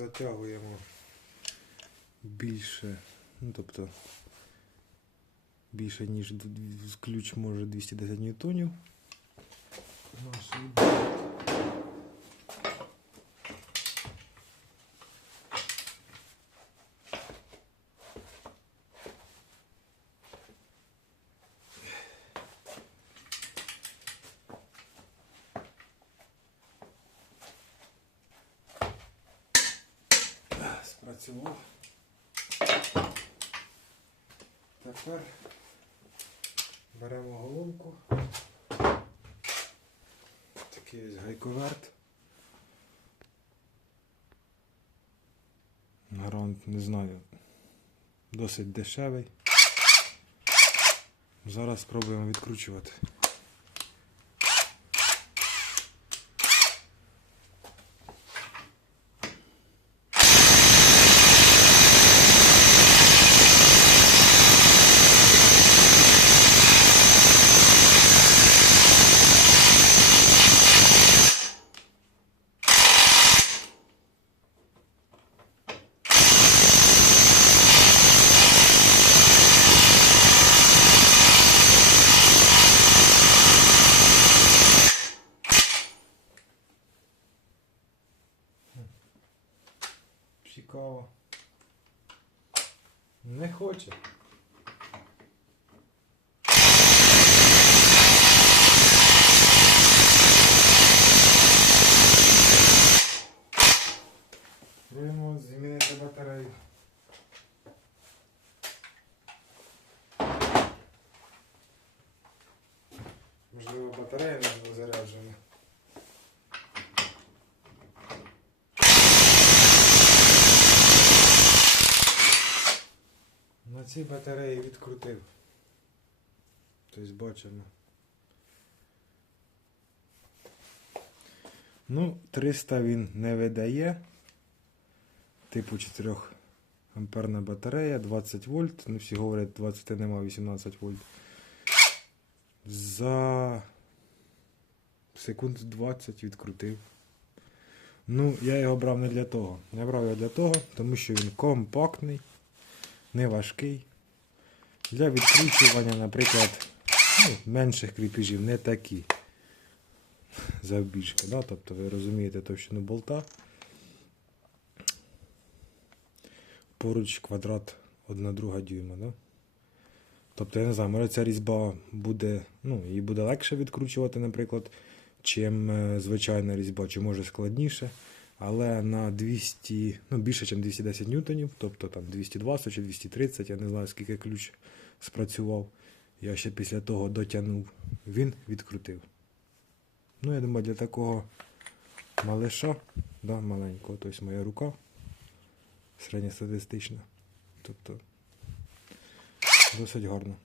затягуємо більше, ну тобто більше ніж ключ може 210 ньютонів. Нашої спрацював. Тепер беремо головку. Такий ось гайковерт. Гарант, не знаю, досить дешевий. Зараз спробуємо відкручувати. Цікаво. Не хоче. Пробуємо змінити батарею. Можливо, батарея не була заряджена. Цій батареї відкрутив. Тобто бачимо. Ну, 300 він не видає. Типу 4 амперна батарея, 20 вольт. Ну, всі говорять, 20 нема, 18 вольт. За секунд 20 відкрутив. Ну, я його брав не для того. Я брав його для того, тому що він компактний не важкий. Для відкручування, наприклад, ну, менших кріпежів, не такі завбільшки. Да? Тобто ви розумієте товщину болта. Поруч квадрат 1 друга дюйма. Да? Тобто, я не знаю, може ця різьба буде, ну, її буде легше відкручувати, наприклад, чим е, звичайна різьба, чи може складніше. Але на 200, ну більше, ніж 210 ньютонів, тобто там 220 чи 230, я не знаю, скільки ключ спрацював. Я ще після того дотягнув, він відкрутив. Ну, я думаю, для такого малиша, да, маленького, тобто моя рука середньостатистична. Тобто досить гарно.